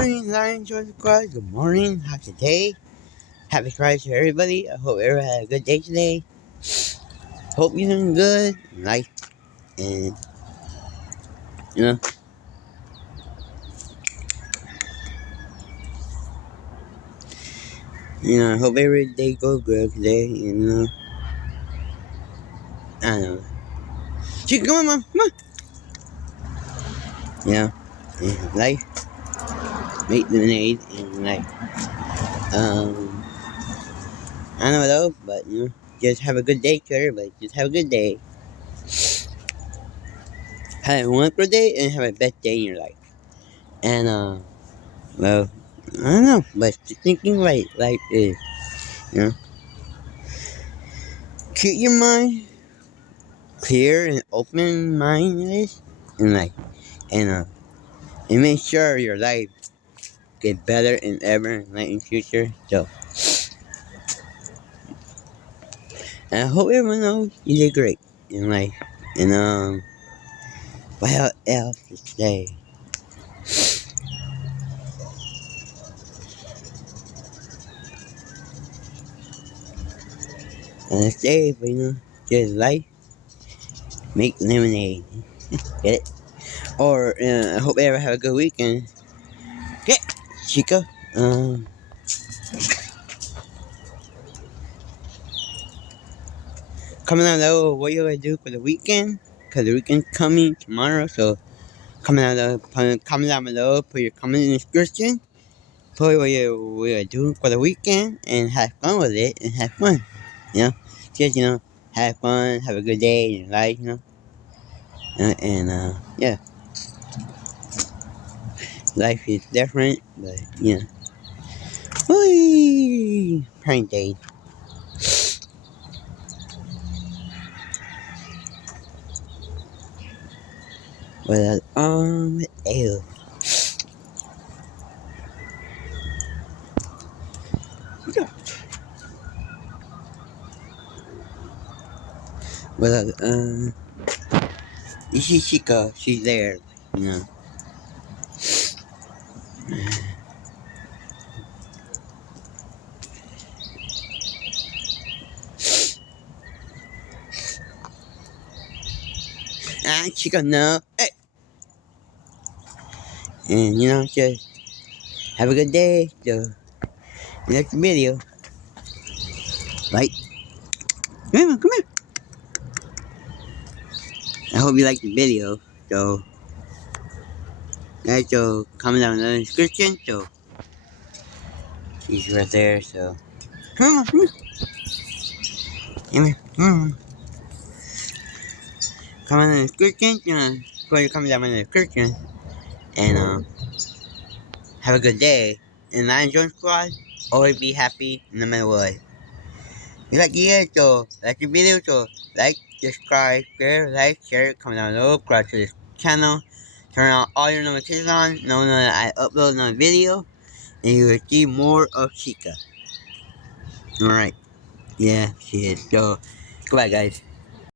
morning, Lion Joy Squad. Good morning. How's your day? Happy Friday to everybody. I hope everyone had a good day today. Hope you're doing good, life, and you know, I hope every day goes good today. I don't know. Chica, come on, mom, come on. Life, make lemonade, and I don't know though, but just have a good day to everybody. Just have a good day. Have a wonderful day and have a best day in your life. And well, I don't know, but just thinking life is, you know, keep your mind clear and open minded, and and make sure your life get better and ever in future. So, and I hope everyone knows you did great in life. And what else to say? And say, but just life, make lemonade. Get it? Or I hope you ever have a good weekend. Get chica. Comment down below what you're gonna do for the weekend, cause the weekend's coming tomorrow. So comment down below, put your comment in the description, put what you're gonna do for the weekend, and have fun with it, and have fun. You know, just have fun, have a good day in your life. Yeah, life is different, but whee, prank day. But ew. But this is Chica. She's there. You know. Ah, Chica, no. Hey. And just have a good day. So next video. Like, come here. I hope you liked the video. So guys, so comment down in the description. So she's right there. So come on, come here. Come here. Come on. Comment in the description. Put your comment down in the description. And have a good day. And I enjoy squad. Always be happy no matter what. You like it, so like the video, so like, subscribe, share, comment down below, subscribe to this channel, turn on all your notifications on, knowing that I upload another video, and you will see more of Chica. Alright, yeah, she is. So, goodbye guys.